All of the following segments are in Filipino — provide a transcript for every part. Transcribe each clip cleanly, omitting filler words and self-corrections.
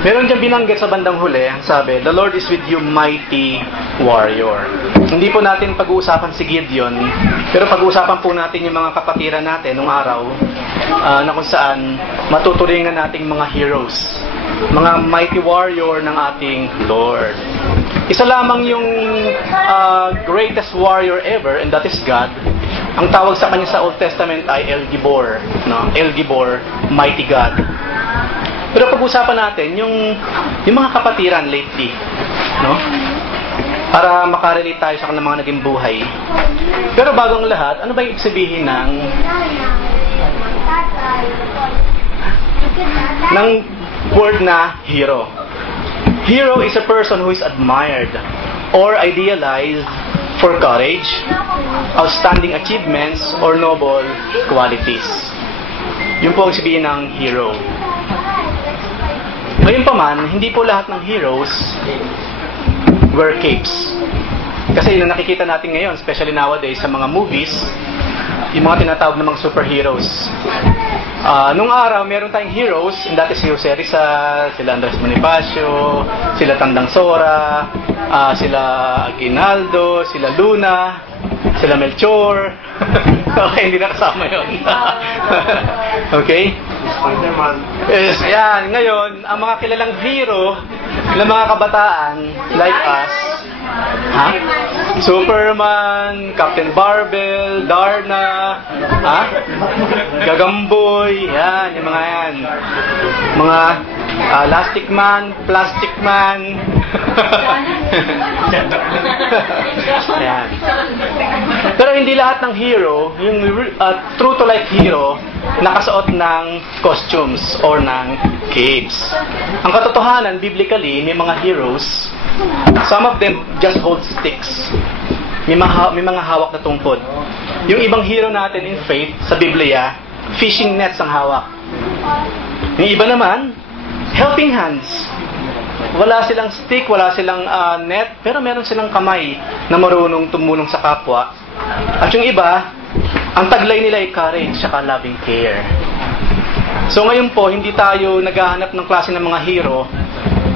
Meron dyan binanggit sa bandang huli, ang sabi, "The Lord is with you, mighty warrior." Hindi po natin pag-uusapan si Gideon, pero pag-uusapan po natin yung mga kapatiran natin nung araw, na kung saan matuturingan nating mga heroes, mga mighty warrior ng ating Lord. Isa lamang yung greatest warrior ever, and that is God. Ang tawag sa kanya sa Old Testament ay El Gibor, no? El Gibor, mighty God. Pero pag-usapan natin yung mga kapatiran lately, no? Para makarelate tayo sa kanilang mga naging buhay. Pero bago ang lahat, ano ba yung ibig sabihin ng word na hero? Hero is a person who is admired or idealized for courage, outstanding achievements, or noble qualities. Yun po ang sabihin ng hero. Ngayon pa man, hindi po lahat ng heroes wear capes. Kasi yun ang nakikita natin ngayon, especially nowadays sa mga movies, yung mga tinatawag na mga superheroes. Nung araw, meron tayong heroes, and that is Jose Rizal, sila Andres Bonifacio, sila Tandang Sora, sila Aguinaldo, sila Luna, sila Melchor. Okay, hindi na kasama yun. Okay? Spider-Man. Yes, yan. Ngayon, ang mga kilalang hero ng mga kabataan like us, Superman, Captain Barbell, Darna, Gagamboy, yan, yung mga yan. Mga Elastic Man, Plastic Man. Yan. Pero hindi lahat ng hero, yung true to life hero, nakasuot ng costumes or ng capes. Ang katotohanan, biblically, may mga heroes, some of them just hold sticks. May mga hawak na tungkod. Yung ibang hero natin in faith, sa Biblia, fishing nets ang hawak. Yung iba naman, helping hands. Wala silang stick, wala silang net, pero meron silang kamay na marunong tumulong sa kapwa. At yung iba, ang taglay nila ay courage at loving care. So ngayon po, hindi tayo naghahanap ng klase ng mga hero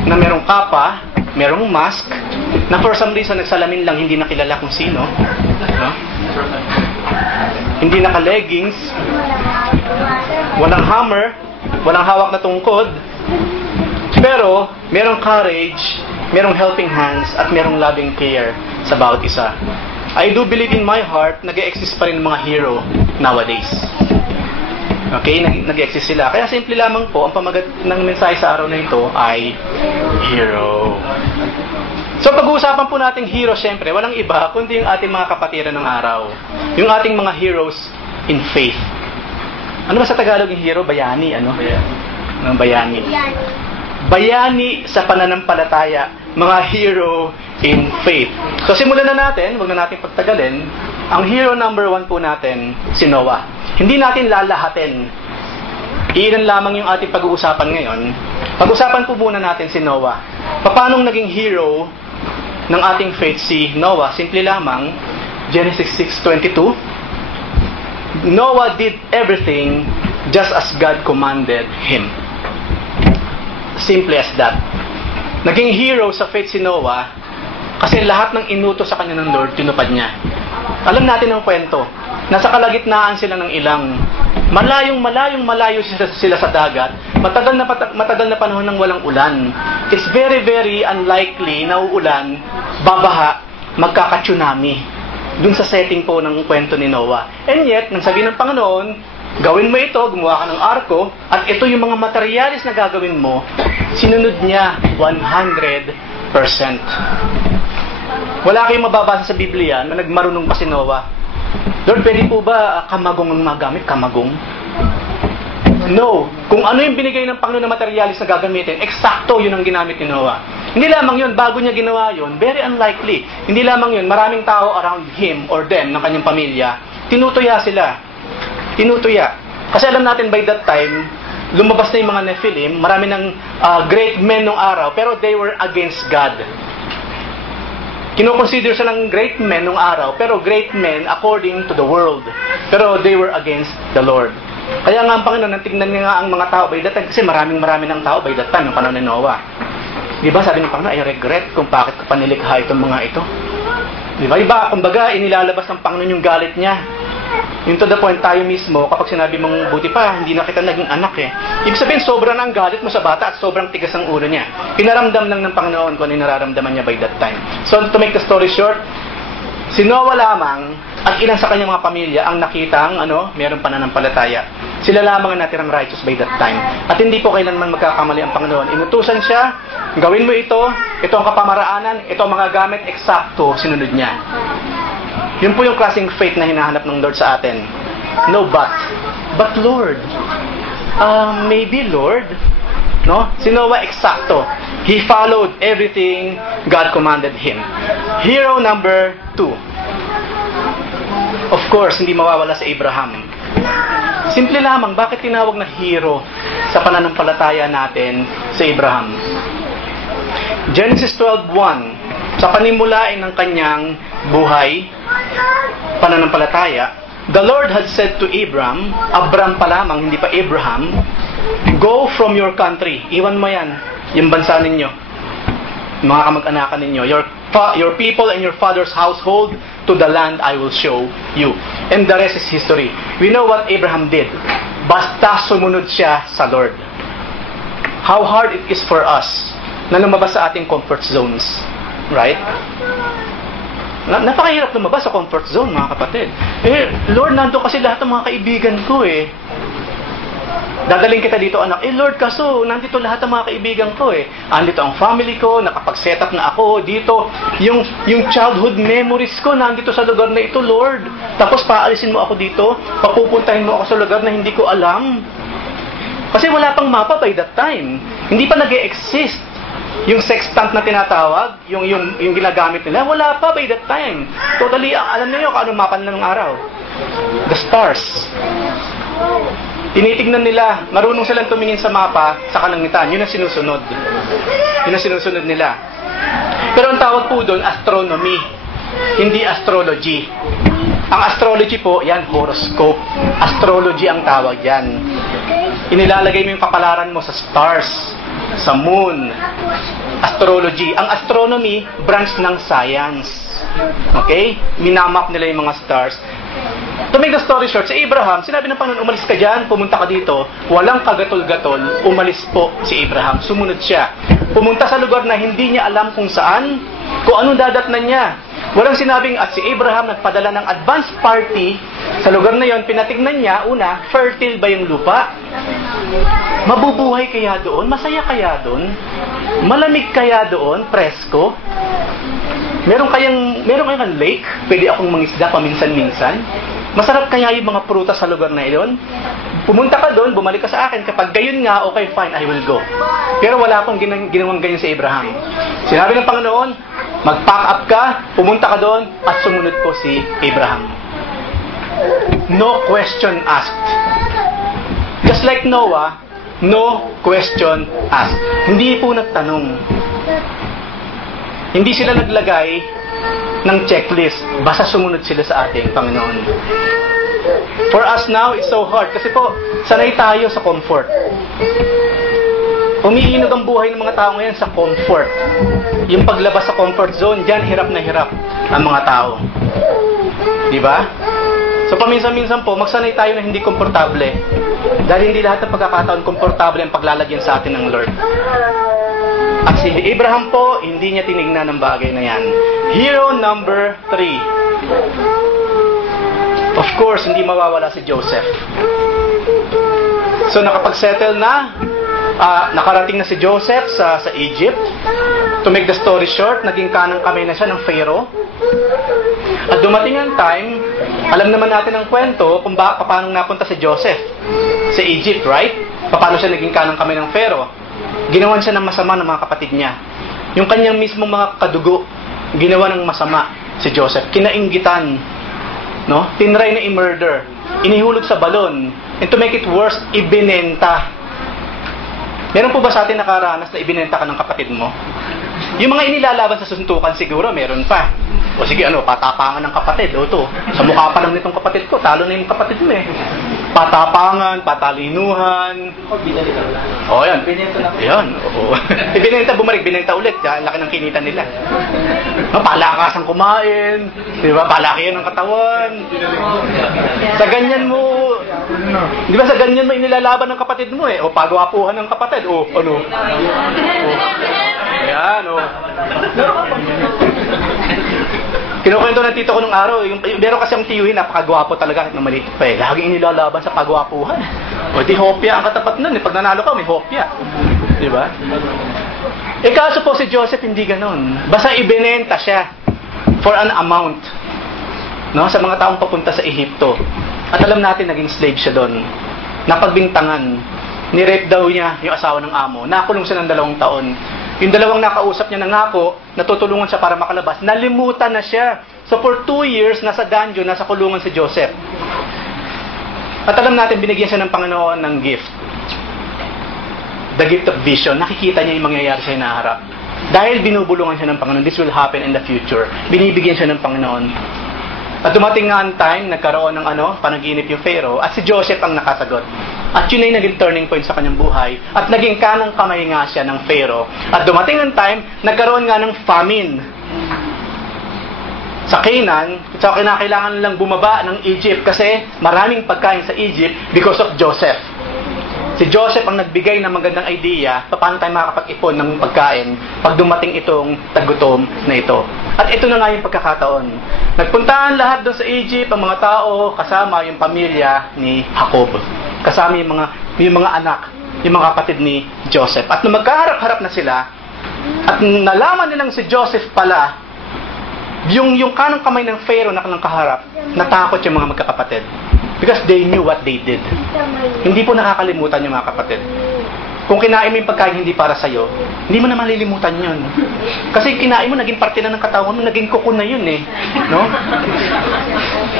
na merong kapa, merong mask, na for some reason nagsalamin lang, hindi nakilala kung sino. No? Hindi naka-leggings, walang hammer, walang hawak na tungkod, pero merong courage, merong helping hands, at merong loving care sa bawat isa. I do believe in my heart, nag-e-exist pa rin mga hero nowadays. Okay, nag-e-exist sila. Kaya simple lamang po, ang pamagat ng mensahe sa araw na ito ay hero. So pag-uusapan po nating hero, syempre, walang iba kundi yung ating mga kapatiran ng araw. Yung ating mga heroes in faith. Ano ba sa Tagalog yung hero? Bayani, ano? Bayani. Bayani sa pananampalataya, mga hero in faith. So simulan na natin, huwag na natin pagtagalin. Ang hero number 1 po natin, si Noah. Hindi natin lalahatin. Ilan lamang yung ating pag-uusapan ngayon. Pag-usapan po muna natin si Noah. Paano naging hero ng ating faith si Noah? Simple lamang, Genesis 6:22. Noah did everything just as God commanded him. Simple as that. Naging hero sa faith si Noah kasi lahat ng inutos sa kanya ng Lord, tinupad niya. Alam natin ang kwento. Nasa kalagitnaan sila ng ilang. Malayo sila sa dagat. Matagal na panahon ng walang ulan. It's very, very unlikely na uulan, babaha, magkaka-tsunami. Dun sa setting po ng kwento ni Noah. And yet, nang sabihin ng Panginoon, gawin mo ito, gumawa ka ng arko, at ito yung mga materialis na gagawin mo, sinunod niya 100%. Wala kayong mababasa sa Biblia na nagmarunong pa si Noah. Lord, pwede po ba kamagong ang magamit? Kamagong? No. Kung ano yung binigay ng Panginoon na materialis na gagamitin, eksakto yun ang ginamit ni Noah. Hindi lamang yun, bago niya ginawa yun, very unlikely. Hindi lamang yun, maraming tao around him or them, ng kanyang pamilya, tinutuya sila. Tinutuya. Kasi alam natin by that time, lumabas na yung mga Nephilim, marami ng great men nung araw, pero they were against God. Kino-consider silang great men nung araw, pero great men according to the world. Pero they were against the Lord. Kaya nga ang Panginoon, tingnan niya nga ang mga tao by that time, kasi maraming ng tao by that time, yung panahon ni Noah. Diba, sabi ng Panginoon, I regret kung bakit ko panilikha itong mga ito. Diba, iba, kumbaga, inilalabas ng Panginoon yung galit niya. Yung to the point, tayo mismo, kapag sinabi mong buti pa, hindi na kita naging anak eh. Ibig sabihin, sobra na ang galit mo sa bata at sobrang tigas ang ulo niya. Pinaramdam lang ng Panginoon kung ano yung nararamdaman niya by that time. So, to make the story short, si Noah lamang at ilan sa kanyang mga pamilya ang nakitang meron pananampalataya. Sila lamang ang natirang righteous by that time. At hindi po kailanman magkakamali ang Panginoon. Inutusan siya, gawin mo ito ang kapamaraanan, ito ang mga gamit, eksakto, sinunod niya. Yun po yung klaseng faith na hinahanap ng Lord sa atin. No but. But Lord. Maybe Lord. No? Si Noah eksakto. He followed everything God commanded him. Hero number 2. Of course, hindi mawawala si Abraham. Simple lamang, bakit tinawag na hero sa pananampalataya natin si Abraham? Genesis 12:1, sa panimulain ng kanyang buhay, pananampalataya, the Lord had said to Abram pa lamang, hindi pa Abraham, go from your country, iwan mo yan, yung bansa ninyo, mga kamag-anakan ninyo, your people and your father's household, to the land I will show you. And the rest is history. We know what Abraham did. Basta sumunod siya sa Lord. How hard it is for us na lumabas sa ating comfort zones. Right? Napakahirap lumabas sa comfort zone, mga kapatid. Lord, nandun kasi lahat ng mga kaibigan ko eh. Dadaling kita dito, anak. Lord, kaso, nandito lahat ng mga kaibigan ko eh. Andito ang family ko, nakapag-set up na ako dito. Yung childhood memories ko, nandito sa lugar na ito, Lord. Tapos paalisin mo ako dito, papupuntahin mo ako sa lugar na hindi ko alam. Kasi wala pang mapa by that time. Hindi pa nag-e-exist. Yung sextant na tinatawag, yung ginagamit nila, wala pa by that time. Totally, alam niyo kung anong mapa ng araw? The stars. Tinitignan nila, marunong silang tumingin sa mapa, sa kalangitan. Yun ang sinusunod. Yun ang sinusunod nila. Pero ang tawag po doon, astronomy. Hindi astrology. Ang astrology po, yan, horoscope. Astrology ang tawag yan. Inilalagay mo yung kapalaran mo sa stars, sa moon. Astrology. Ang astronomy, branch ng science. Okay? Minamap nila yung mga stars. To make the story short, si Abraham, sinabi ng Panginoon, umalis ka dyan, pumunta ka dito. Walang kagatol-gatol, umalis po si Abraham. Sumunod siya. Pumunta sa lugar na hindi niya alam kung saan, kung anong dadatnan niya. Walang sinabing, at si Abraham nagpadala ng advance party sa lugar na yon, pinatignan niya, una, fertile ba yung lupa? Mabubuhay kaya doon? Masaya kaya doon? Malamig kaya doon? Presko? Meron kayang lake? Pwede akong mangisda paminsan-minsan? Masarap kaya yung mga prutas sa lugar na iyon? Pumunta ka doon, bumalik ka sa akin. Kapag gayon nga, okay, fine, I will go. Pero wala akong ginawang ganyan si Abraham. Sinabi ng Panginoon, mag-pack up ka, pumunta ka doon, at sumunod po si Abraham. No question asked. Just like Noah, no question asked. Hindi po nagtanong. Hindi sila naglagay ng checklist. Basta sumunod sila sa ating Panginoon. For us now, it's so hard. Kasi po, sanay tayo sa comfort. Umiinog ang buhay ng mga tao ngayon sa comfort. Yung paglabas sa comfort zone, dyan hirap na hirap ang mga tao. Diba? So paminsan-minsan po, magsanay tayo na hindi komportable. Dahil hindi lahat ng pagkakataon komportable ang paglalagyan sa atin ng Lord. At si Abraham po, hindi niya tinignan ang bagay na yan. Hero number 3. Of course, hindi mawawala si Joseph. So nakapag-settle na, nakarating na si Joseph sa Egypt. To make the story short, naging kanang kamay na siya ng Pharaoh. At dumating ang time, alam naman natin ang kwento kung paano napunta si Joseph sa Egypt, right? Paano siya naging kanang kamay ng Pharaoh. Ginawan siya ng masama ng mga kapatid niya. Yung kanyang mismong mga kadugo, ginawa ng masama si Joseph. Kinainggitan, no? Tinry na i-murder. Inihulog sa balon. And to make it worse, ibinenta. Meron po ba sa atin nakaranas na ibinenta ka ng kapatid mo? Yung mga inilalaban sa suntukan siguro, meron pa. O sige, patapangan ng kapatid. O to, sa mukha pa lang nitong kapatid ko, talo na yung kapatid mo eh. patapangan, patalinuhan. O, yan. Yan. Ibinenta, bumalik, binenta ulit. Laki ng kinita nila. Palakasan kumain. Di ba? Palakihan ng katawan. Sa ganyan mo, di ba sa ganyan mo inilalaban ng kapatid mo eh. O, pagwapuhan ng kapatid. O, ano? Ayan, o. Kinukwento ng tito ko nung araw, meron kasi ang tiyuhin, napakagwapo talaga, na maliit pa eh. Laging inilalaban sa pagwapuhan. O di hopya ang katapat nun eh. Pag nanalo ka, may hopya. Di ba? Eh kaso po si Joseph hindi ganon. Basta ibinenta siya for an amount. No? Sa mga taong papunta sa Ehipto. At alam natin, naging slave siya doon. Napagbintangan. Ni-rape daw niya yung asawa ng amo. Nakulong siya ng 2 taon. Yung 2 nakausap niya nangako, natutulungan siya para makalabas, nalimutan na siya. So for 2 years, nasa dungeon, nasa kulungan si Joseph. At alam natin, binigyan siya ng Panginoon ng gift. The gift of vision. Nakikita niya yung mangyayari sa hinaharap. Dahil binubulungan siya ng Panginoon, this will happen in the future. Binibigyan siya ng Panginoon. At dumating nga ang time, nagkaroon ng panaginip yung Pharaoh, at si Joseph ang nakasagot. At yun ay naging turning point sa kanyang buhay. At naging kanang kamay nga siya ng Pharaoh. At dumating ang time, nagkaroon nga ng famine sa Canaan. So kinakailangan lang bumaba ng Egypt kasi maraming pagkain sa Egypt because of Joseph. Si Joseph ang nagbigay ng magandang idea paano tayo makakapag-ipon ng pagkain pag dumating itong tagutom na ito. At ito na nga yung pagkakataon. Nagpuntaan lahat doon sa Egypt, ang mga tao, kasama yung pamilya ni Jacob. Kasama yung mga anak, yung mga kapatid ni Joseph. At nung magkaharap-harap na sila, at nalaman nilang si Joseph pala, yung kanang kamay ng Pharaoh na kaharap, natakot yung mga magkakapatid. Because they knew what they did. Hindi po nakakalimutan yung mga kapatid. Kung kinain mo yung pagkain hindi para sa'yo, hindi mo na malilimutan yun. Kasi kinain mo, naging parte na ng katawan mo, naging kuko na yun eh. No?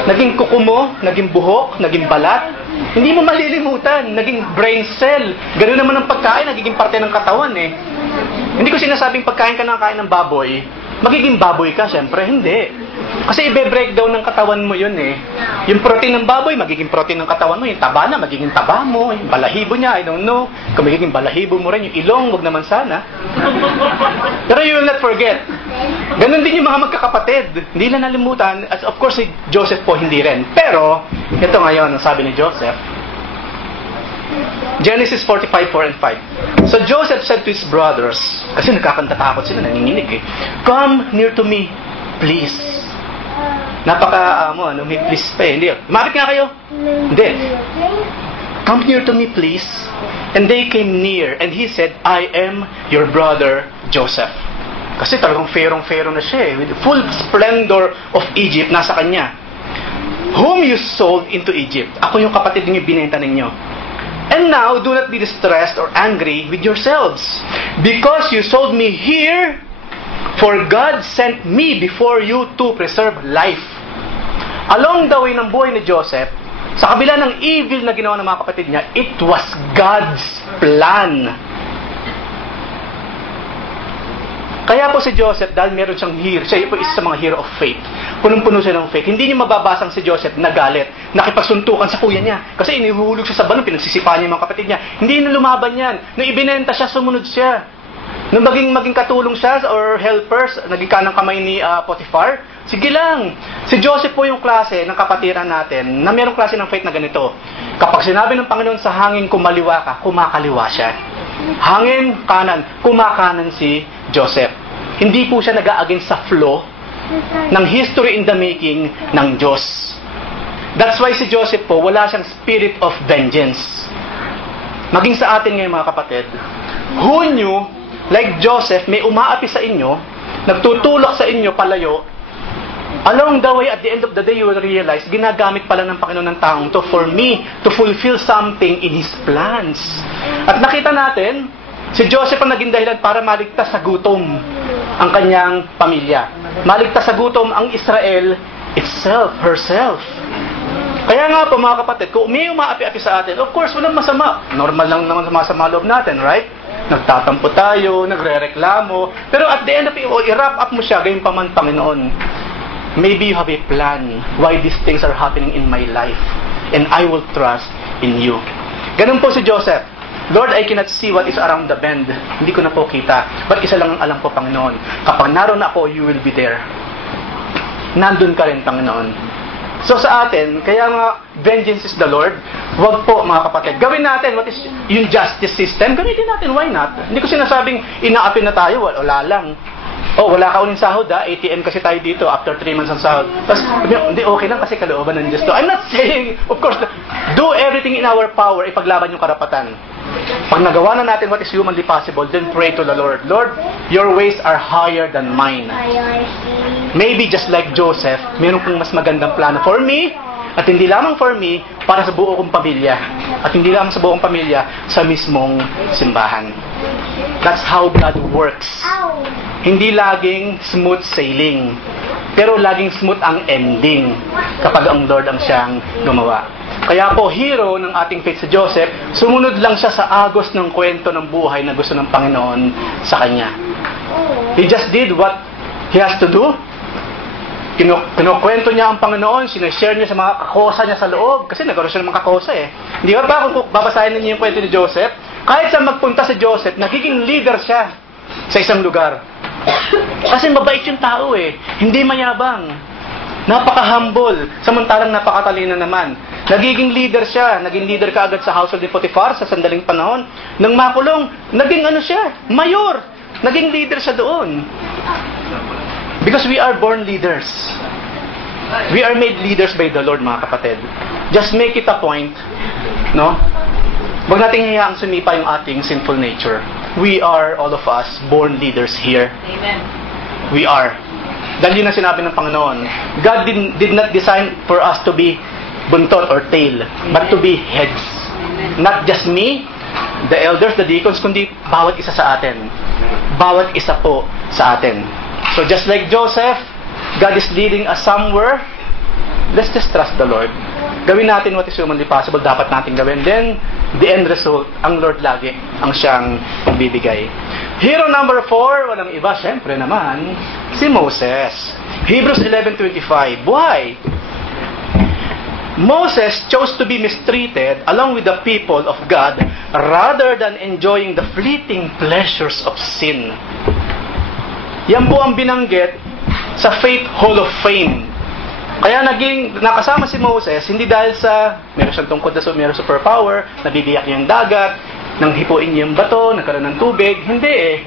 Naging kuko mo, naging buhok, naging balat. Hindi mo malilimutan, naging brain cell. Ganun naman ang pagkain, nagiging parte ng katawan eh. Hindi ko sinasabing pagkain ka ng kain ng baboy, magiging baboy ka, syempre, hindi. Kasi ibe-breakdown ng katawan mo yun eh. Yung protein ng baboy, magiging protein ng katawan mo. Yung taba na, magiging taba mo. Yung balahibo niya, I don't know. Kung magiging balahibo mo rin, yung ilong, wag naman sana. Pero you will not forget. Ganon din yung mga magkakapatid. Hindi na nalimutan. As of course, si Joseph po, hindi rin. Pero, ito ngayon, ang sabi ni Joseph, Genesis 45:4 and 5. So Joseph said to his brothers, kasi nagkakantatakot sila, nanginginig eh, "Come near to me, please." May please pa eh. Hindi. Lumapit nga kayo. Hindi. "Come near to me, please." And they came near, and he said, "I am your brother Joseph." Kasi talagang Pharaoh na siya eh. With the full splendor of Egypt, nasa kanya. "Whom you sold into Egypt." Ako yung kapatid niyo binenta ninyo. "And now, do not be distressed or angry with yourselves, because you sold me here, for God sent me before you to preserve life." Along the way ng buhay ni Joseph, sa kabila ng evil na ginawa ng mga kapatid niya, it was God's plan. Kaya po si Joseph, dahil meron siyang hero, siya po isa sa mga hero of faith. Punong-puno siya ng faith. Hindi niyo mababasang si Joseph nagalit, nakipagsuntukan sa kuya niya. Kasi inihuhulog siya sa balon, pinagsisipahan niya yung mga kapatid niya. Hindi na lumaban yan. Nung ibinenta siya, sumunod siya. Nung maging katulong siya or helpers, naging kanang kamay ni Potiphar, sige lang. Si Joseph po yung klase ng kapatiran natin na mayroong klase ng faith na ganito. Kapag sinabi ng Panginoon sa hangin, kumaliwa ka, kumakaliwa siya. Hangin, kanan, kumakanan si Joseph. Hindi po siya nag-a-against sa flow ng history in the making ng Diyos. That's why si Joseph po, wala siyang spirit of vengeance. Maging sa atin ngayon mga kapatid, who knew, like Joseph, may umaapi sa inyo, nagtutulak sa inyo palayo, along the way, at the end of the day, you will realize, ginagamit pala ng Panginoon ng taong to for me to fulfill something in His plans. At nakita natin, si Joseph ang naging dahilan para maligtas sa gutom ang kanyang pamilya. Maligtas sa gutom ang Israel itself, herself. Kaya nga po mga kapatid, kung may umaapi-api sa atin, of course, walang masama. Normal lang naman sa masama loob natin, right? Nagtatampo tayo, nagre-reklamo. Pero at the end of it, i-wrap up mo siya, gayon pa man Panginoon. Maybe you have a plan why these things are happening in my life. And I will trust in you. Ganun po si Joseph. Lord, I cannot see what is around the bend. Hindi ko na po kita. But isa lang ang alam ko, Panginoon. Kapag naroon ako, you will be there. Nandun ka rin, Panginoon. So sa atin, kaya nga, vengeance is the Lord. Wag po, mga kapatid. Gawin natin what is yung justice system. Gamitin natin, why not? Hindi ko sinasabing inaapin na tayo, wala lang. Oh, wala ka uling sahod ATM kasi tayo dito after 3 months ang sahod. Tapos, hindi, okay lang kasi kalooban ng Diyos to. I'm not saying, of course, do everything in our power, ipaglaban yung karapatan. Pag nagawa na natin what is humanly possible, then pray to the Lord. Lord, your ways are higher than mine. Maybe just like Joseph, meron pong mas magandang plano for me, at hindi lamang for me, para sa buo kong pamilya. At hindi lamang sa buong pamilya, sa mismong simbahan. That's how God works. Hindi laging smooth sailing. Pero laging smooth ang ending kapag ang Lord ang siyang gumawa. Kaya po, hero ng ating faith si Joseph, sumunod lang siya sa agos ng kwento ng buhay na gusto ng Panginoon sa kanya. He just did what he has to do. Kinukwento niya ang Panginoon, sinashare niya sa mga kakosa niya sa loob, kasi nagkaroon siya ng mga kakosa Hindi ba kung babasahin niyo yung kwento ni Joseph, kahit saan magpunta si Joseph, nagiging leader siya sa isang lugar. Kasi mabait yung tao hindi mayabang. Napaka-humble, samantalang napakatalino naman. Nagiging leader siya, naging leader ka agad sa household ni Potiphar sa sandaling panahon. Nang makulong, naging siya, mayor. Naging leader siya doon. Because we are born leaders. We are made leaders by the Lord, mga kapatid. Just make it a point, no? Huwag nating hayaang sumipa yung ating sinful nature. We are, all of us, born leaders here. Amen. We are. Dahil yun ang sinabi ng Panginoon. God did not design for us to be buntot or tail, but to be heads. Not just me, the elders, the deacons, kundi bawat isa sa atin. Bawat isa po sa atin. So just like Joseph, God is leading us somewhere. Let's just trust the Lord. Gawin natin what is humanly possible, dapat natin gawin. Then, the end result, ang Lord lagi ang siyang magbibigay. Hero number 4, walang iba, syempre naman, si Moses. Hebrews 11:25. Why? Moses chose to be mistreated along with the people of God rather than enjoying the fleeting pleasures of sin. Yan po ang binanggit sa Faith Hall of Fame. Kaya nakasama si Moses, hindi dahil sa meron siyang tungkod na meron superpower, nabibiyak niya yung dagat, nang hipuin niya yung bato, nagkaroon ng tubig. Hindi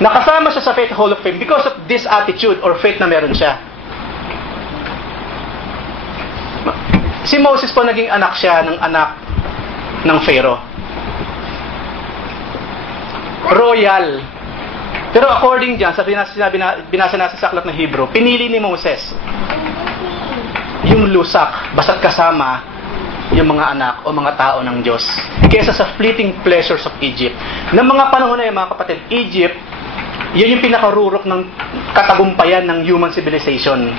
Nakasama siya sa Faith Hall of Fame because of this attitude or faith na meron siya. Si Moses po naging anak siya ng anak ng Pharaoh. Royal. Pero according dyan, sa binasa natin sa aklat ng Hebrew, pinili ni Moses yung lusak, basta't kasama yung mga anak o mga tao ng Diyos, kesa sa fleeting pleasures of Egypt. Ng mga panahon na yun, mga kapatid, Egypt, yun yung pinakarurok ng katagumpayan ng human civilization.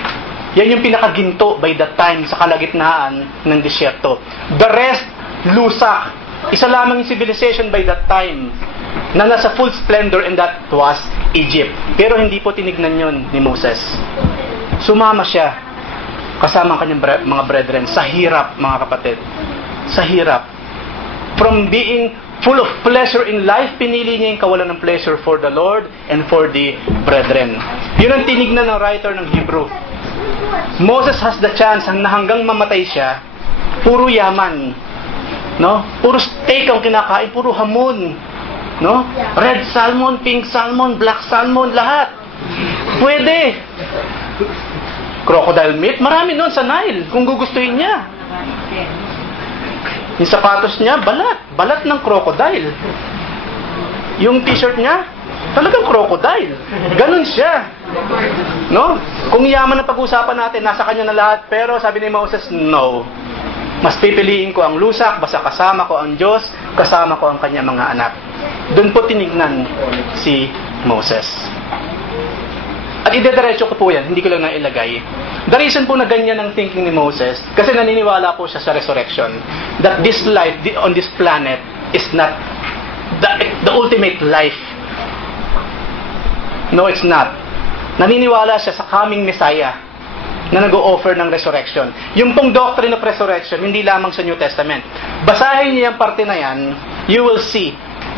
Yan yung pinakaginto by that time sa kalagitnaan ng disyerto. The rest, lusak. Isa lamang yung civilization by that time na nasa full splendor, and that was Egypt. Pero hindi po tinignan yun ni Moses. Sumama siya kasama ang kanyang mga brethren sa hirap, mga kapatid. Sa hirap. From being full of pleasure in life, pinili niya yung kawalan ng pleasure for the Lord and for the brethren. Yun ang tinignan ng writer ng Hebrew. Moses has the chance na hanggang mamatay siya, puro yaman. No? Puro steak ang kinakain, puro hamon. No? Red salmon, pink salmon, black salmon, lahat. Pwede. Crocodile meat, marami nun sa Nile, kung gugustuhin niya. Yung sapatos niya, balat ng crocodile. Yung t-shirt niya, talagang crocodile. Ganun siya. No? Kung yaman na pag-usapan natin, nasa kanya na lahat, pero sabi ni Moses, no. Mas pipiliin ko ang lusak, basta kasama ko ang Diyos, kasama ko ang kanyang mga anak. Doon po tinignan si Moses. At idediretso ko po yan, hindi ko lang nailagay. The reason po na ganyan ang thinking ni Moses, kasi naniniwala po siya sa resurrection, that this life on this planet is not the ultimate life. No, it's not. Naniniwala siya sa coming Messiah. na nag-o-offer ng resurrection. Yung pong doctrine of resurrection, hindi lamang sa New Testament. Basahin niyo yung parte na yan, you will see.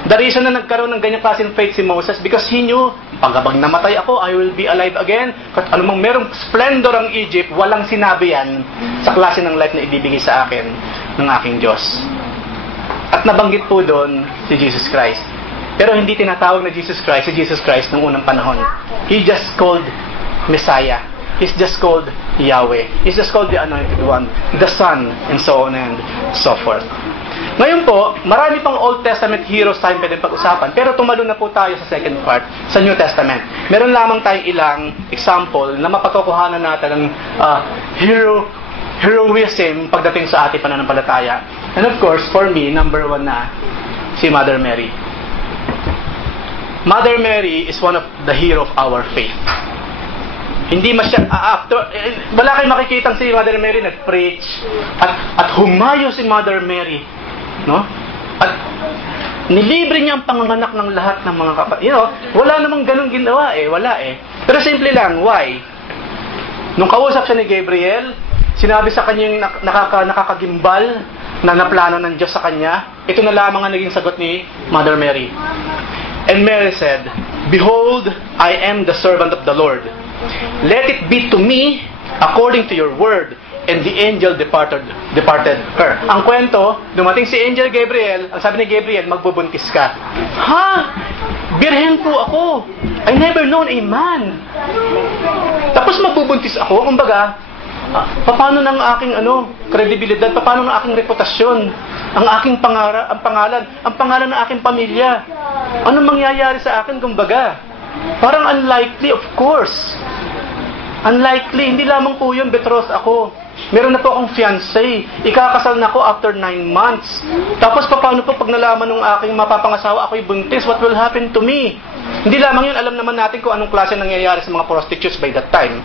The reason na nagkaroon ng ganyang klaseng faith si Moses, because he knew, pagkabag namatay ako, I will be alive again. At anumang merong splendor ang Egypt, walang sinabi yan sa klase ng life na ibibigay sa akin ng aking Diyos. At nabanggit po doon si Jesus Christ. Pero hindi tinatawag na Jesus Christ si Jesus Christ noong unang panahon. He just called Messiah. He's just called Yahweh. He's just called the Anointed One, the Son, and so on and so forth. Ngayon po, marami pang Old Testament heroes tayong pwedeng pag-usapan, pero tumalo na po tayo sa second part, sa New Testament. Meron lamang tayong ilang example na mapatotohanan natin ng heroism pagdating sa ating pananampalataya. And of course, for me, number one na si Mother Mary. Mother Mary is one of the hero of our faith. Hindi wala kayong makikitang si Mother Mary nag-preach at humayo si Mother Mary, no? At nilibre niya ang panganganak ng lahat ng mga kapatid. Wala namang ganung ginawa wala Pero simple lang, why? Nung kausap siya ni Gabriel, sinabi sa kanya yung nakakagimbal na naplano ng Diyos sa kanya, ito na lamang ang naging sagot ni Mother Mary. And Mary said, "Behold, I am the servant of the Lord. Let it be to me according to your word." And the angel departed her. Ang kwento, dumating si Angel Gabriel, ang sabi ni Gabriel, magbubuntis ka. Ha? Birhen po ako. I never known a man. Tapos magbubuntis ako, kumbaga, paano ng aking kredibilidad, paano ng aking reputasyon, ang aking ang pangalan ng aking pamilya. Anong mangyayari sa akin, kumbaga? Parang unlikely, of course. Unlikely, hindi lamang po yun, betrothed ako. Meron na po akong fiancé. Ikakasal na ako after 9 months. Tapos paano po pag nalaman ng aking mapapangasawa ako'y buntis, what will happen to me? Hindi lamang yun, alam naman natin kung anong klase nangyayari sa mga prostitutes by that time.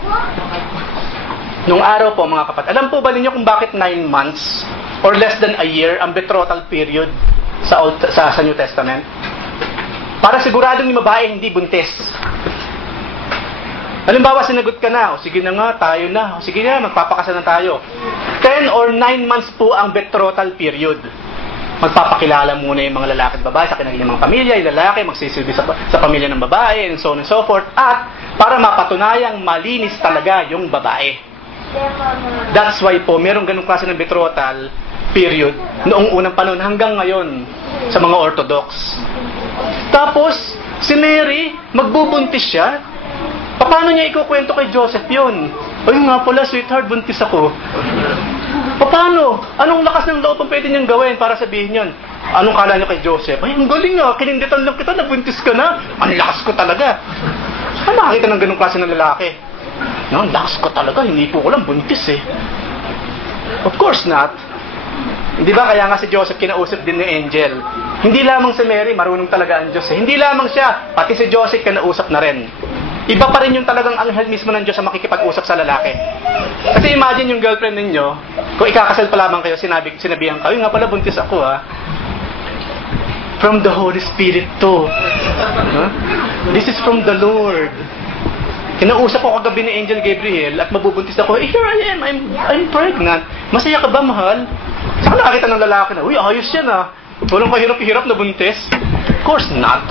Nung araw po mga kapatid, alam po ba ninyo kung bakit 9 months or less than a year ang betrothal period sa New Testament? Para siguradong yung babae hindi buntis. Halimbawa, sinagot ka na, o sige na nga, tayo na, o sige na, magpapakasal na tayo. 10 or 9 months po ang betrothal period. Magpapakilala muna yung mga lalaki at babae sa kanilang mga pamilya, yung lalaki magsisilbi sa pamilya ng babae, and so on and so forth, at para mapatunayang malinis talaga yung babae. That's why po, merong ganung klase ng betrothal period noong unang panahon hanggang ngayon sa mga Orthodox. Tapos, si Mary, magbubuntis siya. Paano niya ikukwento kay Joseph yun? Ay nga pala, sweetheart, buntis ako. Paano? Anong lakas ng loob ang pwede niyang gawin para sabihin yun? Anong kala niyo kay Joseph? Ay, ang galing nga, kininditan lang kita, nabuntis ka na. Ang lakas ko talaga. Saan nakakita ng ganung klase ng lalaki? No, ang lakas ko talaga, hindi po ko lang buntis Of course not. Hindi ba kaya nga si Joseph kinausap din ni Angel? Hindi lamang si Mary, marunong talaga ang Diyos Hindi lamang siya, pati si Joseph kinausap na rin. Iba pa rin yung talagang anghel mismo ng Diyos sa makikipag-usap sa lalaki. Kasi imagine yung girlfriend ninyo, kung ikakasal pa lamang kayo, sinabihan kayo, nga pala buntis ako From the Holy Spirit to. This is from the Lord. Kinausap ko kagabi ni Angel Gabriel at mabubuntis ako, here I am, I'm pregnant. Masaya ka ba, mahal? Saan nakakita ng lalaki na, uy, ayos yan Walang kahirap-hirap na buntis? Of course not.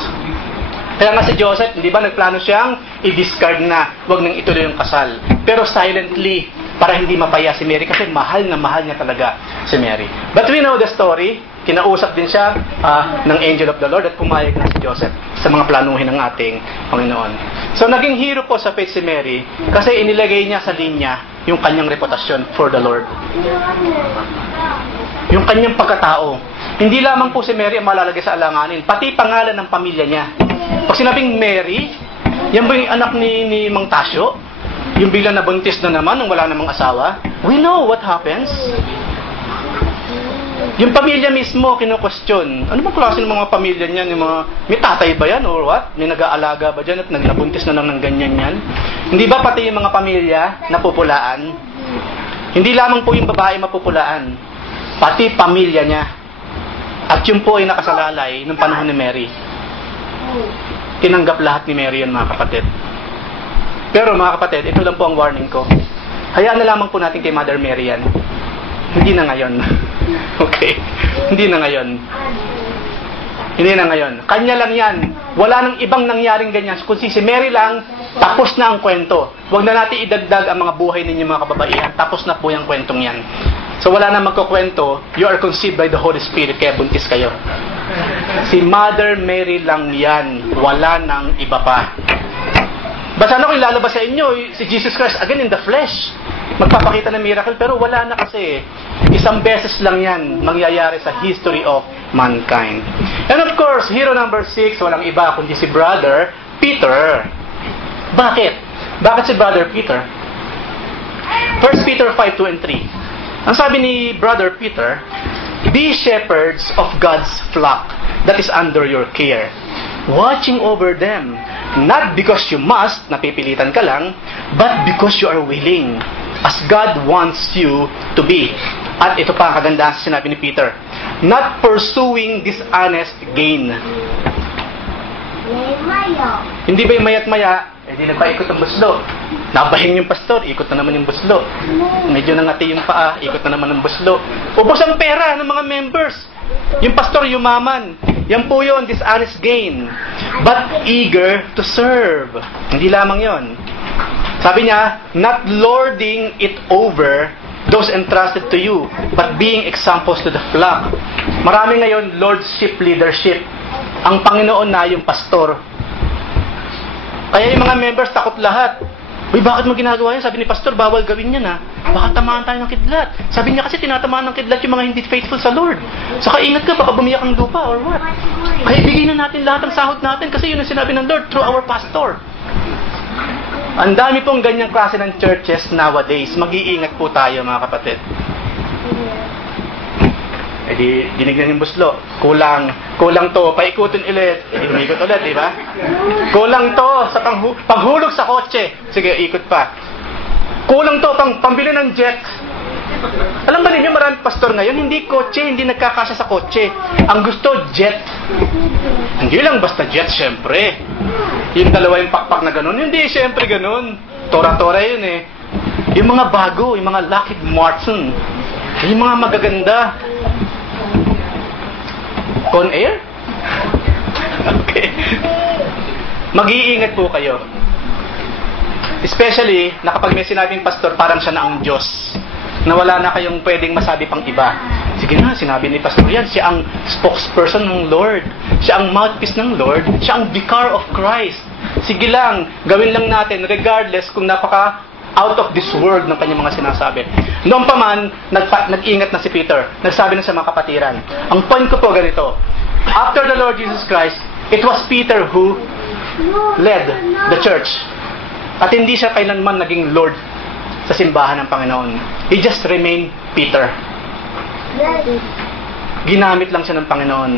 Kaya nga si Joseph, di ba nagplano siyang i-discard na, wag nang ituloy yung kasal. Pero silently, para hindi mapaya si Mary kasi mahal na mahal niya talaga si Mary. But we know the story, kinausap din siya ng angel of the Lord at pumayag na si Joseph sa mga planuhin ng ating Panginoon. So naging hero po sa faith si Mary kasi inilagay niya sa linya yung kanyang reputasyon for the Lord. Yung kanyang pagkatao. Hindi lamang po si Mary ang malalagay sa alanganin, pati pangalan ng pamilya niya. Pag sinabing Mary, yan ba yung anak ni Mang Tasyo? Yung biglang nabuntis na naman nung wala namang asawa? We know what happens. Yung pamilya mismo, kino-question. Ano bang klase ng mga pamilya niyan? Yung mga, may tatay ba yan or what? May nag-aalaga ba dyan at nagbuntis na lang ng ganyan yan? Hindi ba pati yung mga pamilya napupulaan? Hindi lamang po yung babae mapupulaan, pati pamilya niya. At yun po ay nakasalalay nung panahon ni Mary. Tinanggap lahat ni Mary yan, mga kapatid. Pero mga kapatid, ito lang po ang warning ko. Hayaan na lamang po natin kay Mother Mary yan. Hindi na ngayon. Okay? Hindi na ngayon. Hindi na ngayon. Kanya lang yan. Wala nang ibang nangyaring ganyan. Kung si Mary lang, tapos na ang kwento. Huwag na natin idagdag ang mga buhay ninyo mga kababaihan. Tapos na po yung kwentong yan. So wala na magkukwento. You are conceived by the Holy Spirit, kaya buntis kayo. Si Mother Mary lang yan. Wala nang iba pa. Basta ano kung ilalabas sa inyo, si Jesus Christ again in the flesh. Magpapakita ng miracle, pero wala na kasi. Isang beses lang yan mangyayari sa history of mankind. And of course, hero number 6, walang iba kundi si Brother Peter. Bakit? Bakit si Brother Peter? 1 Peter 5:2 and 3. Ang sabi ni Brother Peter, be shepherds of God's flock that is under your care, watching over them, not because you must, napipilitan ka lang, but because you are willing, as God wants you to be. At ito pa ang kagandahan sa sinabi ni Peter, not pursuing dishonest gain. Hindi ba yung mayat maya, di nagpaikot ang buslo. Nabahin yung pastor, ikot na naman yung buslo. Medyo nangati yung paa, ikot na naman ang buslo. Ubos ang pera ng mga members. Yung pastor yumaman. Yan po yun, dishonest gain. But eager to serve. Hindi lamang yon. Sabi niya, not lording it over those entrusted to you, but being examples to the flock. Marami ngayon lordship leadership. Ang Panginoon na yung pastor. Kaya yung mga members takot lahat. Uy, bakit mo ginagawa yan? Sabi ni pastor, bawal gawin yan ha. Baka tamaan tayo ng kidlat. Sabi niya kasi tinatamaan ng kidlat yung mga hindi faithful sa Lord. Saka ingat ka, baka bumiyak ang lupa or what. Kaya bigay na natin lahat ng sahod natin kasi yun ang sinabi ng Lord through our pastor. Ang dami pong ganyang klase ng churches nowadays. Mag-iingat po tayo mga kapatid. Eh di, dinignan yung buslo. Kulang to, paikutin ulit. Umikot ulit, di ba? Kulang to sa panghulog sa kotse. Sige, ikot pa. Kulang to, pambili ng jet. Alam ba ninyo, maraming pastor ngayon, hindi kotse, hindi nagkakasya sa kotse. Ang gusto, jet. Hindi lang basta jet, syempre. Yung dalawa yung pakpak na ganun. Hindi, syempre ganun. Tora-tora yun eh. Yung mga bago, yung mga Lockheed Martin. Yung mga magaganda. Con Air? Okay. Mag-iingat po kayo. Especially, na kapag may sinabing pastor, parang siya na ang Diyos. Na wala na kayong pwedeng masabi pang iba. Sige na, sinabi ni pastor yan. Siya ang spokesperson ng Lord. Siya ang mouthpiece ng Lord. Siya ang vicar of Christ. Sige lang, gawin lang natin regardless kung napaka out of this world ng kanyang mga sinasabi. Noon pa man, nag-ingat na si Peter. Nagsabi na sa mga kapatiran. Ang point ko po ganito. After the Lord Jesus Christ, it was Peter who led the church. At hindi siya kailanman naging Lord sa simbahan ng Panginoon. He just remained Peter. Ginamit lang siya ng Panginoon.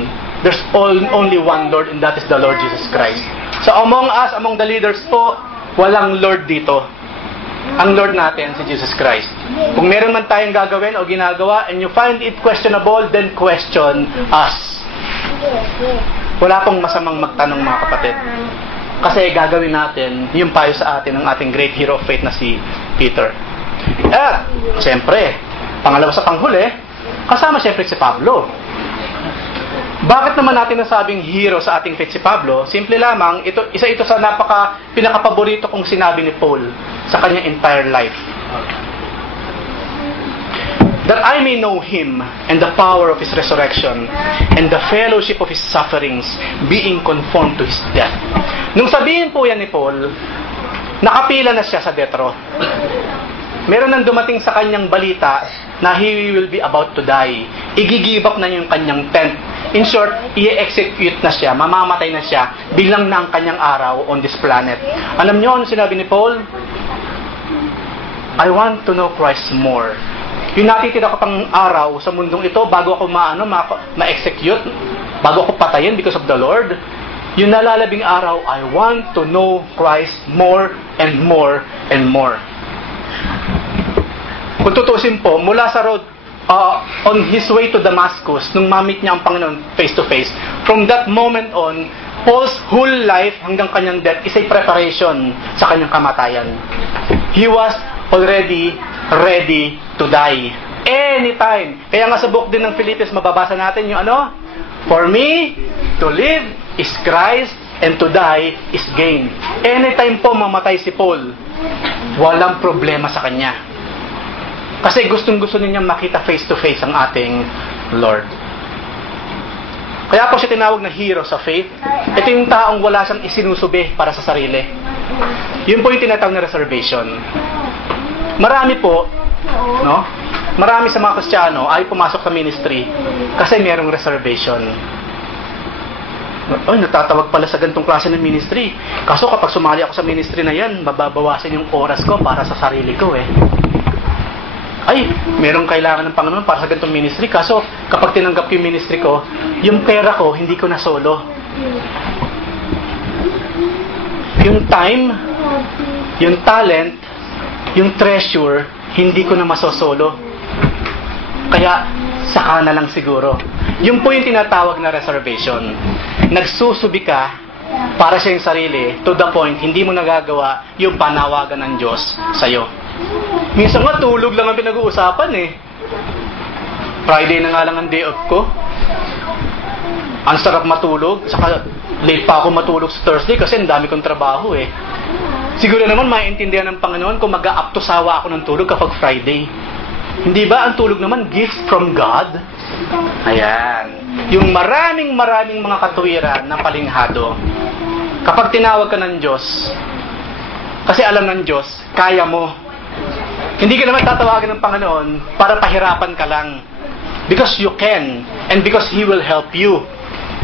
There's only one Lord and that is the Lord Jesus Christ. So among us, among the leaders po, walang Lord dito. Ang Lord natin, si Jesus Christ. Kung meron man tayong gagawin o ginagawa and you find it questionable, then question us. Wala pong masamang magtanong mga kapatid. Kasi gagawin natin yung payo sa atin ng ating great hero of faith na si Peter. At, siyempre, pangalawa sa panghuli, kasama siyempre si Pablo. Bakit naman natin nasabing hero sa ating faith si Pablo? Simple lamang, isa ito sa pinakapaborito kong sinabi ni Paul sa kanyang entire life. That I may know Him and the power of His resurrection and the fellowship of His sufferings, being conformed to His death. Nung sabihin po yan ni Paul, nakapila na siya sa death row. Meron nang dumating sa kanyang balita na he will be about to die. I-give up na yung kanyang tent. In short, i-execute na siya, mamamatay na siya, bilang na ang kanyang araw on this planet. Alam niyo ano sinabi ni Paul? I want to know Christ more. Yung natitira ko pang araw sa mundong ito, bago ako ma-execute, bago ako patayin because of the Lord, yung nalalabing araw, I want to know Christ more and more and more. Kung tutusin po, mula sa road, on his way to Damascus, nung ma-meet niya ang Panginoon face to face, from that moment on, Paul's whole life hanggang kanyang death is a preparation sa kanyang kamatayan. He was already ready to die. Anytime. Kaya nga sa book din ng Philippians, mababasa natin yung ano? For me, to live is Christ, and to die is gain. Anytime po mamatay si Paul, walang problema sa kanya. Kasi gustong-gusto niya makita face-to-face ang ating Lord. Kaya po siya tinawag na hero sa faith. Ito yung taong wala siyang isinusubi para sa sarili. Yun po yung tinatawag na reservation. Marami po, no? Marami sa mga Kristiyano ay pumasok sa ministry kasi merong reservation. Ay, natatawag pala sa ganitong klase ng ministry. Kaso kapag sumali ako sa ministry na yan, mababawasan yung oras ko para sa sarili ko eh. Ay, merong kailangan ng Panginoon para sa ganitong ministry. Kaso kapag tinanggap ko yung ministry ko, yung pera ko, hindi ko na solo. Yung time, yung talent, yung treasure, hindi ko na masosolo. Kaya, saka na lang siguro. Yun po yung tinatawag na reservation. Nagsusubi ka para sa iyong sarili to the point, hindi mo nagagawa yung panawagan ng Diyos sa'yo. Minsan nga, tulog lang ang pinag-uusapan eh. Friday na nga lang ang day off ko. Ang sarap matulog. Saka late pa ako matulog sa Thursday kasi ang dami kong trabaho eh. Siguro naman maiintindihan ng Panginoon kung mag-aaptosawa ako ng tulog kapag Friday. Hindi ba ang tulog naman gift from God? Ayan. Yung maraming mga katuwiran na palinghado. Kapag tinawag ka ng Diyos, kasi alam ng Diyos, kaya mo. Hindi ka naman tatawagan ng Panginoon para pahirapan ka lang. Because you can. And because He will help you.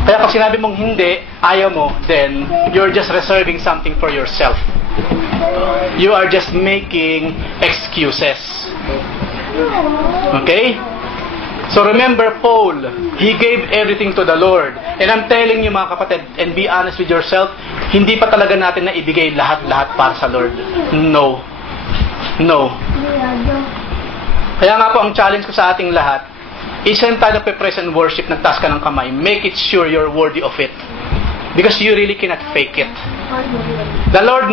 Kaya pag sinabi mong hindi, ayaw mo, then you're just reserving something for yourself. You are just making excuses. Okay? So remember Paul, he gave everything to the Lord. And I'm telling you mga kapatid, and be honest with yourself, hindi pa talaga natin na ibigay lahat-lahat para sa Lord. No. No. Kaya nga po ang challenge ko sa ating lahat, isang tayo na praise and worship, nagtaas ka ng kamay, make it sure you're worthy of it. Because you really cannot fake it. The Lord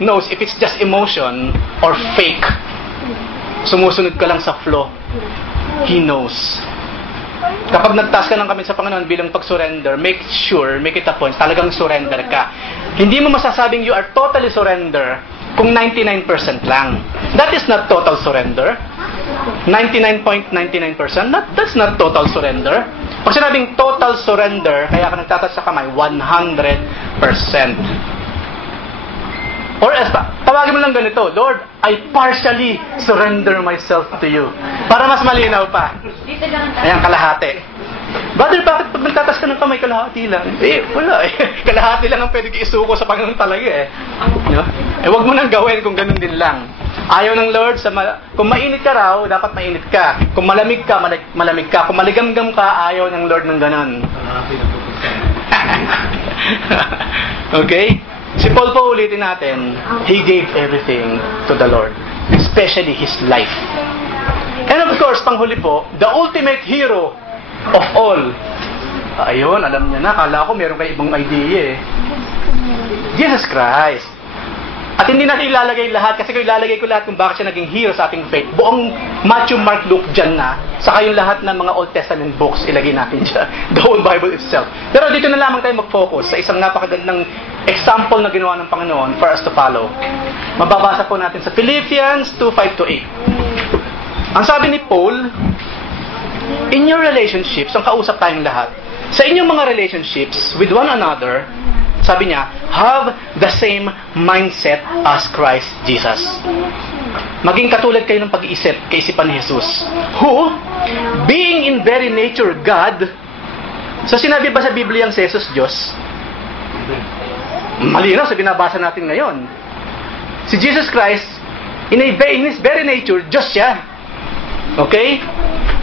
knows if it's just emotion or fake. Sumusunod ka lang sa flow. He knows. Kapag nagtaas ka ng kamay sa Panginoon bilang pag-surrender, make it a point, talagang surrender ka. Hindi mo masasabing you are totally surrender kung 99% lang. That is not total surrender. 99.99%, that's not total surrender. Pag sinabing total surrender, kaya ka nagtataas sa kamay, 100%. Or else, tawagin mo lang ganito, Lord, I partially surrender myself to you. Para mas malinaw pa. Ayan, kalahati. Brother, bakit pag nagtatas ka ng kamay, kalahati lang? Eh, wala eh. Kalahati lang ang pwede isuko sa Panginoon talaga eh. No? Eh, wag mo nang gawin kung ganun din lang. Ayaw ng Lord, kung mainit ka raw, dapat mainit ka. Kung malamig ka, malamig ka. Kung maligamgam ka, ayaw ng Lord ng ganun. Okay? Si Paul po ulitin natin, he gave everything to the Lord. Especially his life. And of course, panghuli po, the ultimate hero of all. Ayun, alam niya na. Kala ko meron kayo ibang idea eh. Jesus Christ. At hindi natin ilalagay lahat, kasi kung ilalagay ko lahat kung bakit siya naging hero sa ating faith, buong Matthew, Mark, Luke dyan na, saka yung lahat ng mga Old Testament books, ilagay natin dyan. The whole Bible itself. Pero dito na lamang tayo mag-focus sa isang napakagandang example na ginawa ng Panginoon for us to follow. Mababasa po natin sa Philippians 2:5-8. Ang sabi ni Paul, in your relationships, ang kausap tayong lahat, sa inyong mga relationships with one another, sabi niya, have the same mindset as Christ Jesus. Maging katulad kayo ng pag-iisip, kaisipan ni Jesus. Who, being in very nature God, so sinabi ba sa Biblia ang si Jesus Diyos? Malinaw sa binabasa natin ngayon. Si Jesus Christ, in his very nature, Diyos siya. Okay?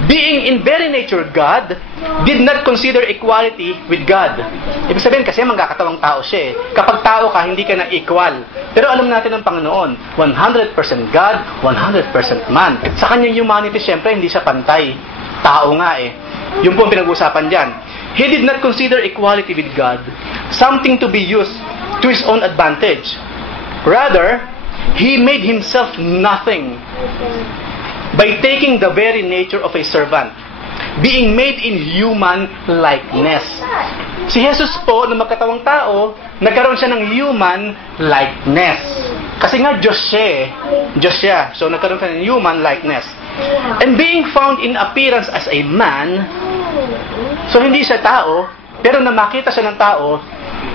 Being in very nature God, did not consider equality with God. Ibig sabihin kasi magkakatawang tao siya eh. Kapag tao ka, hindi ka na equal. Pero alam natin ng Panginoon, 100% God, 100% man. At sa kanyang humanity, syempre, hindi siya pantay. Tao nga eh. Yun po ang pinag-usapan dyan. He did not consider equality with God something to be used to his own advantage. Rather, He made himself nothing by taking the very nature of a servant, being made in human likeness. Si Jesus po, na magkatawang tao, nagkaroon siya ng human likeness. Kasi nga, Diyos siya eh. Diyos siya. So, nagkaroon siya ng human likeness. And being found in appearance as a man, so hindi siya tao, pero na makita siya ng tao,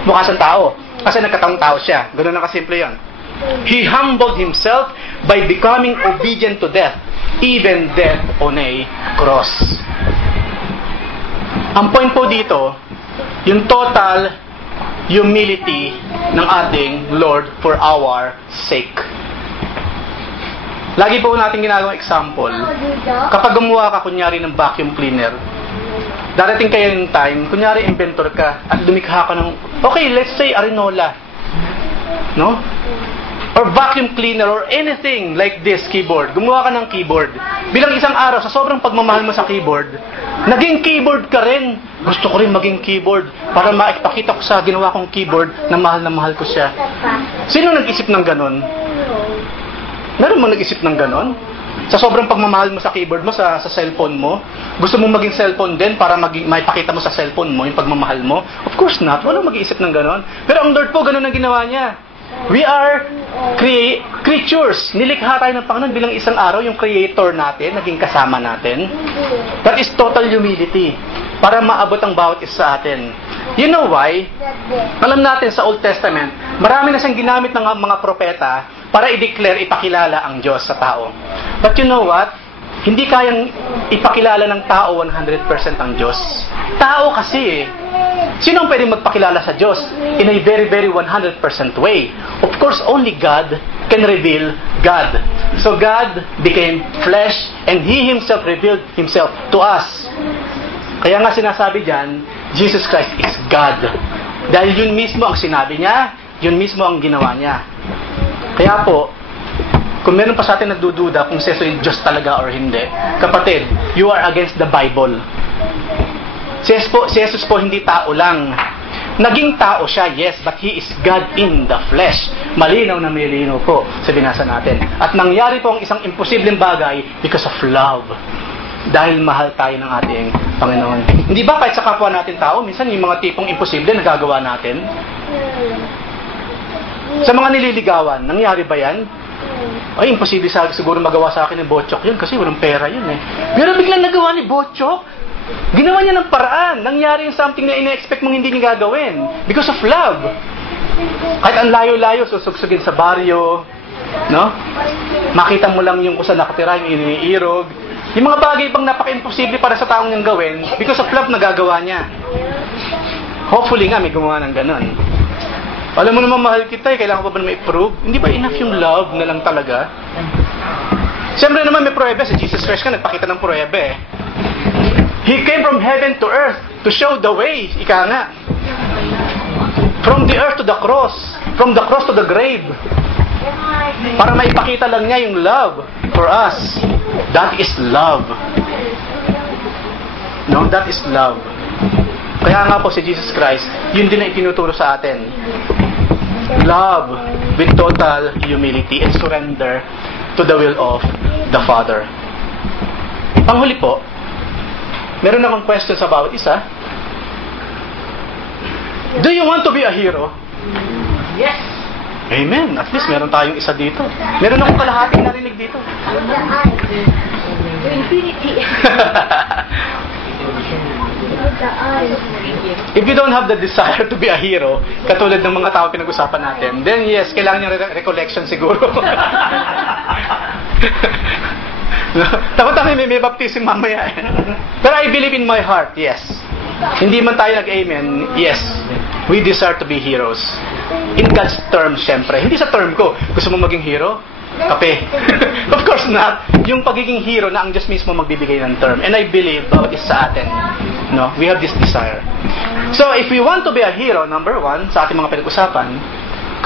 mukha siyang tao. Kasi nagkatawang tao siya. Ganun na kasimple yun. He humbled himself by becoming obedient to death, even death on a cross. Ang point po dito, yung total humility ng ating Lord for our sake. Lagi po natin ginagawang example, kapag gumawa ka kunyari ng vacuum cleaner, darating kayo yung time, kunyari inventor ka, at lumikha ka ng, okay, let's say Arinola, no? Or vacuum cleaner or anything like this keyboard. Gumawa ka ng keyboard. Bilang isang araw, sa sobrang pagmamahal mo sa keyboard, naging keyboard ka rin. Gusto ko rin maging keyboard para maipakita ko sa ginawa kong keyboard na mahal ko siya. Sino nag-isip ng ganon? Meron mo nag-isip ng ganon? Sa sobrang pagmamahal mo sa keyboard mo, sa cellphone mo, gusto mo maging cellphone din para maipakita mo sa cellphone mo yung pagmamahal mo? Of course not. Walang mag-iisip ng ganon. Pero ang Lord po, ganon ang ginawa niya. We are creatures. Nilikha tayo ng Panginoon bilang isang araw, yung creator natin, naging kasama natin. That is total humility. Para maabot ang bawat isa sa atin. You know why? Alam natin sa Old Testament, marami na siyang ginamit ng mga propeta para i-declare, ipakilala ang Diyos sa tao. But you know what? Hindi kayang ipakilala ng tao 100% ang Diyos. Tao kasi eh. Sino ang pwedeng magpakilala sa Diyos in a very, very 100% way? Of course, only God can reveal God. So God became flesh and He Himself revealed Himself to us. Kaya nga sinasabi dyan, Jesus Christ is God. Dahil yun mismo ang sinabi niya, yun mismo ang ginawa niya. Kaya po, kung meron pa sa atin nagdududa kung si Diyos talaga or hindi, kapatid, you are against the Bible. Si Jesus po hindi tao lang. Naging tao siya, yes, but He is God in the flesh. Malinaw na malinaw po sa binasa natin. At nangyari po ang isang imposibleng bagay because of love. Dahil mahal tayo ng ating Panginoon. Hindi ba kahit sa kapwa natin tao, minsan yung mga tipong imposible nagagawa natin? Sa mga nililigawan, nangyari ba yan? Ay, imposible siguro magawa sa akin ng Botchok yun kasi walang pera yun eh. Pero biglang nagawa ni Botchok. Ginawa niya ng paraan. Nangyari yung something na ina-expect mong hindi niya gagawin. Because of love. Kahit ang layo-layo, susugsugin sa baryo, no? Makita mo lang yung kung saan nakatira, yung iniirog. Yung mga bagay bang napaka-imposible para sa taong niyang gawin, because of love, nagagawa niya. Hopefully nga, may gumawa ng ganun. Alam mo naman, mahal kita, kailangan pa ba na ma-prove? Hindi ba enough yung love na lang talaga? Siyempre naman, may pruweba. Si Jesus Christ ka, nagpakita ng pruweba eh. He came from heaven to earth to show the way. Ika nga. From the earth to the cross. From the cross to the grave. Para maipakita lang niya yung love for us. That is love. No, that is love. Kaya nga po si Jesus Christ, yun din ang itinuturo sa atin. Love with total humility and surrender to the will of the Father. Panghuli po, meron akong question sa bawat isa. Do you want to be a hero? Yes. Amen. At least meron tayong isa dito. Meron akong kalahating narinig dito. Infinity. If you don't have the desire to be a hero, katulad ng mga tao pinag-usapan natin, then yes, kailangan nyo recollection siguro. Takot kami may baptism mamaya. Pero I believe in my heart, yes. Hindi man tayo nag-amen, yes. We desire to be heroes. In God's terms, syempre. Hindi sa term ko, gusto mo maging hero? Kape. Of course not. Yung pagiging hero na ang Diyos mismo magbibigay ng term. And I believe bawat isa sa atin, no, we have this desire. So, if we want to be a hero, number one, sa ating mga pinag-usapan,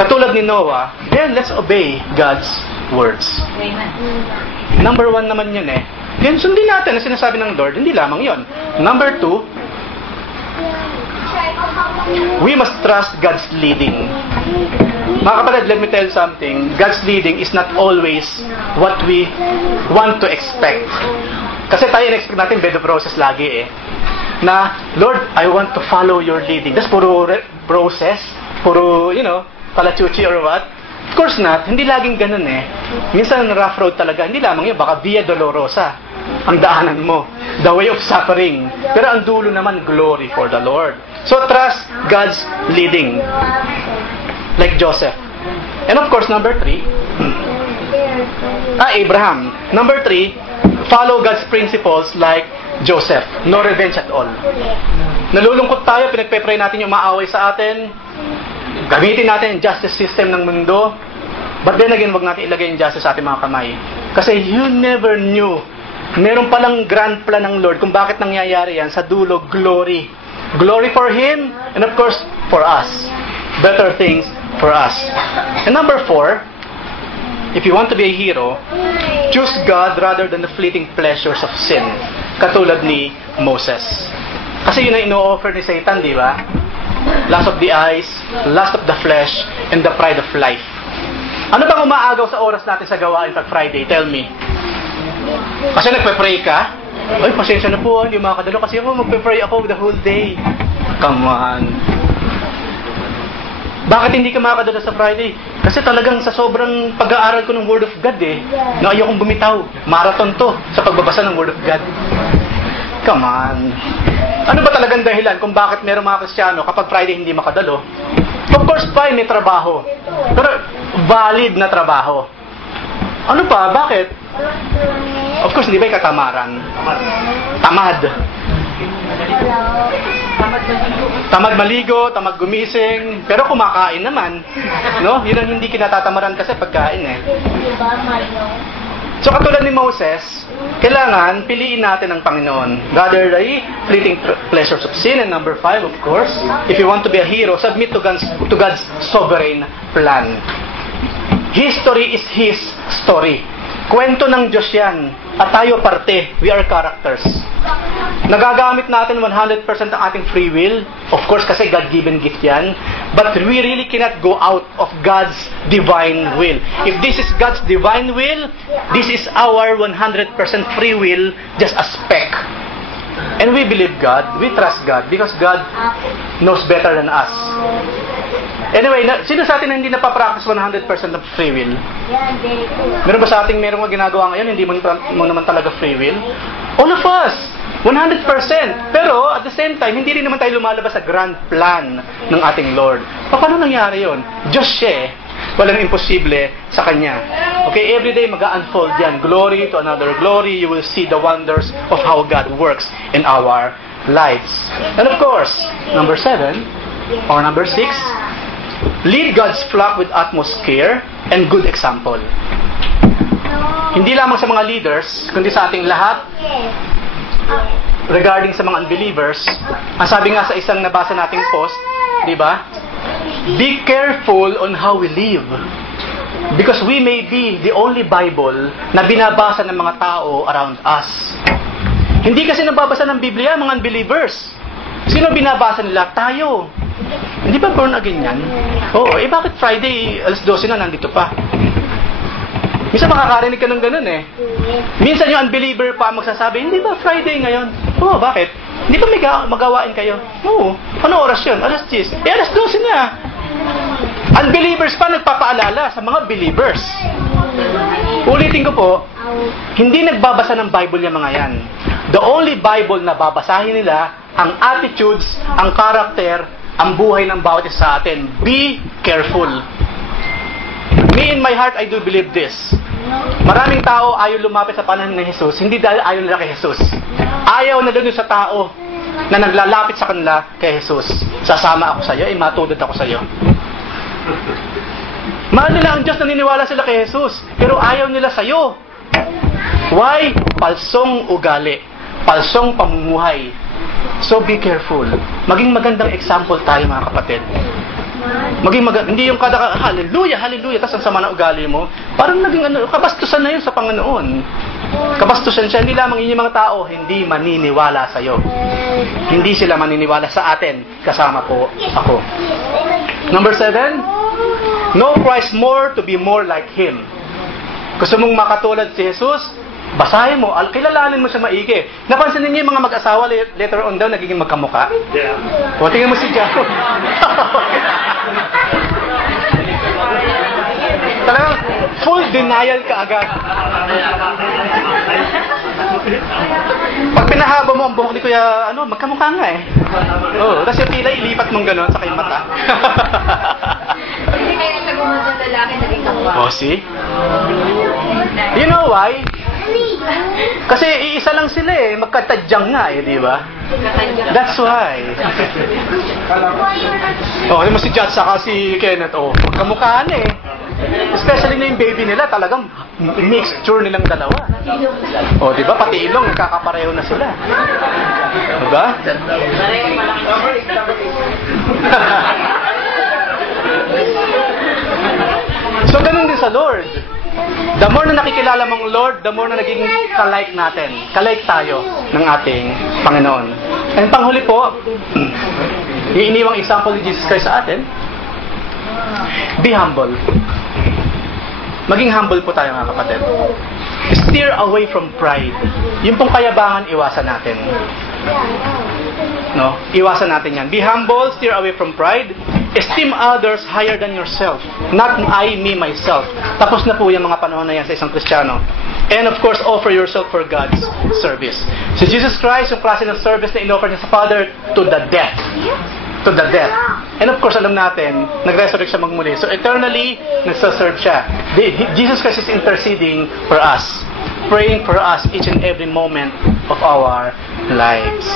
katulad ni Noah, then let's obey God's words. Number one naman yun eh. Then sundin natin ang sinasabi ng Lord, hindi lamang yun. Number two, we must trust God's leading. Mga kapatid, let me tell you something. God's leading is not always what we want to expect. Kasi tayo in-expect natin bed of roses lagi na, Lord, I want to follow your leading. That's puro process, puro, palachuchi or what. Of course not. Hindi laging ganun Minsan rough road talaga. Hindi lamang yun. Baka Via Dolorosa ang daanan mo. The way of suffering. Pero ang dulo naman, glory for the Lord. So trust God's leading. Like Joseph. And of course, number 3. Abraham. Number 3, follow God's principles like Joseph. No revenge at all. Nalulungkot tayo, pinagpe-pray natin yung maaway sa atin. Gamitin natin yung justice system ng mundo. But then again, wag natin ilagay yung justice sa ating mga kamay. Kasi you never knew. Meron palang grand plan ng Lord kung bakit nangyayari yan. Sa dulo, glory. Glory for Him, and of course, for us. Better things for us. And number 4, if you want to be a hero, choose God rather than the fleeting pleasures of sin. Katulad ni Moses. Kasi yun ang ino-offer ni Satan, di ba? Lust of the eyes, lust of the flesh, and the pride of life. Ano bang umaagaw sa oras natin sa gawain pag Friday? Tell me. Kasi nagpe-pray ka? Ay, pasensya na po, hindi makakadalo kasi ako magpe-pray ako the whole day. Come on. Bakit hindi ka makakadala sa Friday? Kasi talagang sa sobrang pag-aaral ko ng Word of God na ayokong bumitaw. Marathon to sa pagbabasa ng Word of God. Come on. Ano ba talagang dahilan kung bakit merong mga Kristiyano kapag Friday hindi makadalo? Of course, fine, may trabaho. Pero valid na trabaho. Ano pa? Bakit? Of course, hindi ba yung katamaran? Tamad. Tamad maligo, tamad gumising, pero kumakain naman. No? Yun ang hindi kinatatamaran kasi pagkain So katulad ni Moses, kailangan piliin natin ang Panginoon. Rather the fleeting pleasures of sin. And number 5, of course, if you want to be a hero, submit to God's sovereign plan. History is His story. Kwento ng Diyos yan. At tayo parte. We are characters. Nagagamit natin 100% ang ating free will. Of course, kasi God-given gift yan. But we really cannot go out of God's divine will. If this is God's divine will, this is our 100% free will, just a speck. And we believe God. We trust God because God knows better than us. Anyway, sino sa atin na hindi napapractice 100% of free will? Meron ba sa ating merong ginagawa ngayon, hindi mo naman talaga free will? All of us! 100%! Pero, at the same time, hindi rin naman tayo lumalabas sa grand plan ng ating Lord. Paano nangyari yun? Diyos siya Walang imposible sa Kanya. Okay, every day mag-unfold yan. Glory to another glory. You will see the wonders of how God works in our lives. And of course, number 7, or number 6, lead God's flock with utmost care and good example. Hindi lamang sa mga leaders, kundi sa ating lahat, regarding sa mga unbelievers. Ang sabi nga sa isang nabasa nating post, di ba? Be careful on how we live. Because we may be the only Bible na binabasa ng mga tao around us. Hindi kasi nababasa ng Biblia mga unbelievers. Sino binabasa nila? Tayo. Hindi ba born again yan? Oo, bakit Friday, alas 12 na, nandito pa? Minsan makakarinig ka ng ganun Minsan yung unbeliever pa magsasabi, hindi ba Friday ngayon? Oo, bakit? Hindi ba may magawain kayo? Oo. Ano oras yun? Alas 10. Alas 12 na. Unbelievers pa nagpapaalala sa mga believers. Ulitin ko po, hindi nagbabasa ng Bible yung mga yan. The only Bible na babasahin nila, ang attitudes, ang character, ang buhay ng bawat isa sa atin. Be careful. Me in my heart, I do believe this. Maraming tao ayaw lumapit sa panahon ni Jesus, hindi dahil ayaw nila kay Jesus. Ayaw na doon sa tao na naglalapit sa kanila kay Jesus. Sasama ako sa iyo, matulad ako sa iyo. Mahal nila ang Diyos, naniniwala sila kay Jesus, pero ayaw nila sa iyo. Why? Palsong ugali, palsong pamumuhay. So be careful. Maging magandang example tayo, mga kapatid. Hindi yung kada hallelujah, hallelujah, tapos ang sama na ugali mo. Parang naging kabastusan na yun sa Panginoon. Kabastusan siya, hindi lamang yung mga tao hindi maniniwala sa iyo. Hindi sila maniniwala sa atin, kasama po ako. Number 7, Know Christ more to be more like Him. Gusto mong makatulad si Jesus? Basahin mo, kilalanin mo siya maigi. Napansin niyo yung mga mag-asawa later on daw nagiging magkamuka? Yeah. O, tingnan mo si Jacob. Talagang full denial ka agad. Pag pinahaba mo ang buhok ni Kuya, magkamukha nga eh. Oo, tapos yung tila ilipat mong gano'n sa kayong mata. Hindi kaya nagumanda lalaki naging kapwa. Oh, see? You know why? Kasi iisa lang sila eh, magkatadyang nga eh, di ba? That's why. Oh, ano mo si Jat saka si Kenneth, magkamukhaan eh. Especially na yung baby nila, talagang mixture nilang dalawa. Oh, di ba? Pati ilong, nagkakapareho na sila. Diba? So, ganun din sa Lord. The more na nakikilala mong Lord, the more na naging kalike natin. Kalike tayo ng ating Panginoon. And panghuli po, yung iniwang example ni Jesus Christ sa atin, be humble. Maging humble po tayo mga kapatid. Steer away from pride. Yung pong kayabangan, iwasan natin. No? Iwasan natin yan. Be humble, steer away from pride. Esteem others higher than yourself. Not I, me, myself. Tapos na po yung mga panahon na yan sa isang Kristiyano. And of course, offer yourself for God's service. Si Jesus Christ, yung klase ng service na in-offer niya sa Father to the death. To the death. And of course, alam natin, nag-resurrect siya magmuli. So eternally, nagsaserve siya. Jesus Christ is interceding for us. Praying for us each and every moment of our lives.